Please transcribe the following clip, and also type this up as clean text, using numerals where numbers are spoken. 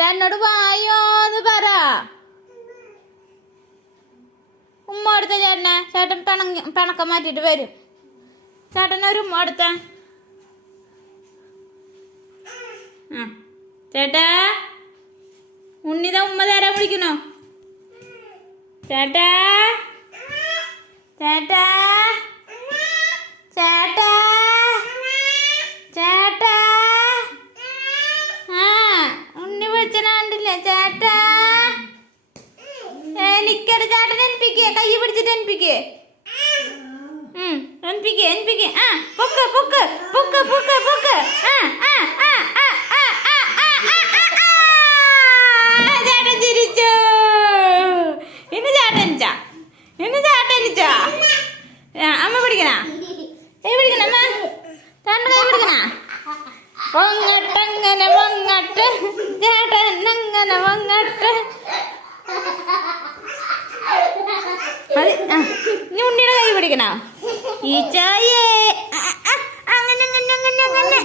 ചേട്ടനോട് വായോന്ന് പറ. ഉമ്മ എടുത്ത ചേട്ടനെ. ചേട്ടൻ പിണക്കം മാറ്റിട്ട് വരും. ചേട്ടനൊരു ഉമ്മ എടുത്ത. ചേട്ടാ ഉണ്ണിത ഉമ്മ തരാൻ വിളിക്കണോ? ചേട്ടാ ചേട്ടാ ചേട്ടാ ചേട്ടാ. ഉണ്ണി വിളിച്ചനാണ്ടില്ലേ ചേട്ടാ? എനിക്കത് ചേട്ടൻ എനിപ്പിക്കേ. കൈ പിടിച്ചിട്ട് എനിപ്പിക്കേ. എനിപ്പിക്കേ എനിപ്പിക്കേ. പൊക്ക് പൊക്ക് പൊക്ക് പൊക്ക് പൊക്ക്. ചേട്ടൻ ചിരിച്ചു. ഇന്ന് ചേട്ടനിച്ചാ. ഇന്ന് ചേട്ടനിച്ചാ. അമ്മ പിടിക്കണ. കൈ പിടിക്കണ അമ്മ. ചേട്ടൻ കൈ പിടിക്കണ. പൊങ്ങട്ടങ്ങനെ പൊങ്ങട്ട് ചേട്ടൻ അങ്ങനെ പൊങ്ങട്ട്. നീ ഉണ്ണിയുടെ കൈ പിടിക്കണ. ഈ ചായേ അങ്ങനെ അങ്ങനെ അങ്ങനെ അങ്ങനെ.